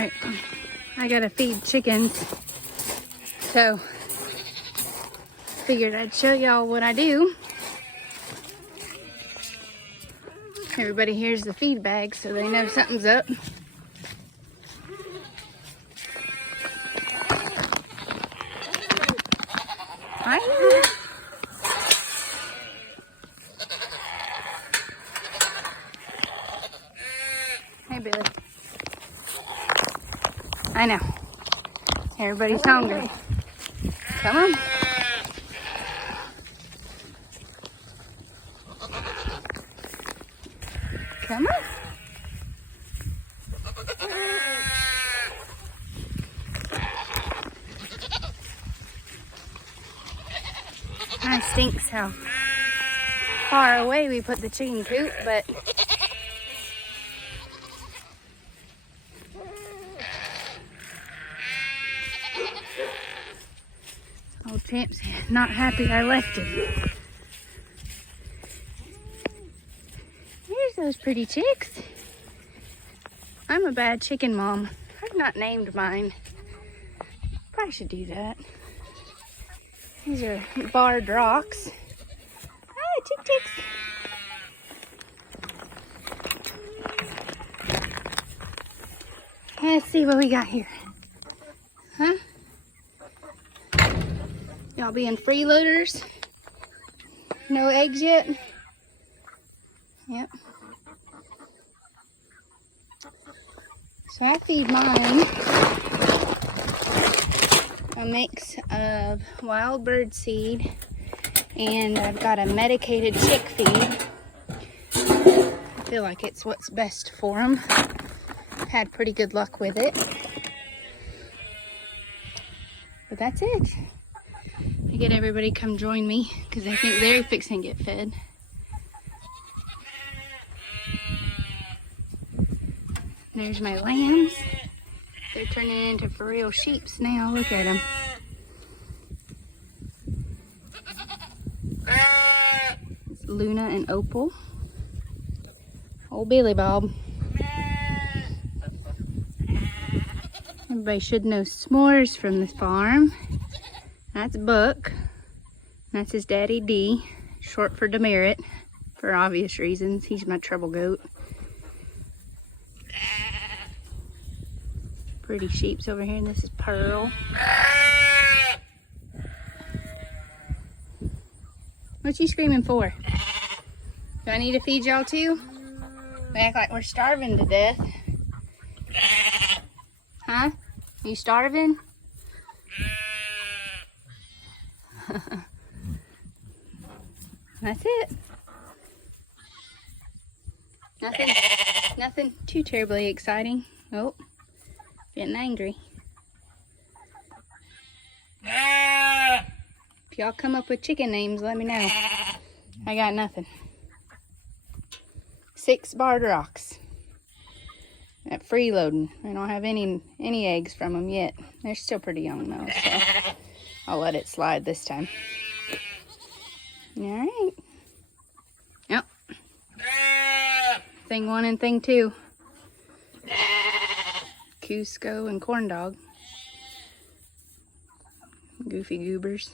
Alright, I gotta feed chickens, so figured I'd show y'all what I do. Everybody hears the feed bag, so they know something's up. Hi. Hey, Billy. I know. Everybody's hungry. Come on. Come on. Kind of stinks how far away we put the chicken coop, but old Champ's not happy I left him. Here's those pretty chicks. I'm a bad chicken mom. I've not named mine. Probably should do that. These are barred rocks. Hi, chick chicks. Let's see what we got here. Huh? Y'all being freeloaders? No eggs yet? Yep. So I feed mine a mix of wild bird seed, and I've got a medicated chick feed. I feel like it's what's best for them. Had pretty good luck with it. But that's it. I get everybody come join me because I think they're fixing to get fed. There's my lambs. They're turning into for real sheeps now. Look at them. It's Luna and Opal. Old Billy Bob. Everybody should know S'mores from this farm. That's Buck. That's his daddy D, short for Demerit, for obvious reasons. He's my trouble goat. Pretty sheeps over here, and this is Pearl. What you screaming for? Do I need to feed y'all too? We act like we're starving to death. Huh? You starving? That's it. Nothing too terribly exciting. Oh, getting angry. If y'all come up with chicken names, let me know. I got nothing. 6 barred rocks. At freeloading. I don't have any eggs from them yet. They're still pretty young though, so I'll let it slide this time. All right. Yep. Thing 1 and thing 2. Cusco and corn dog. Goofy goobers.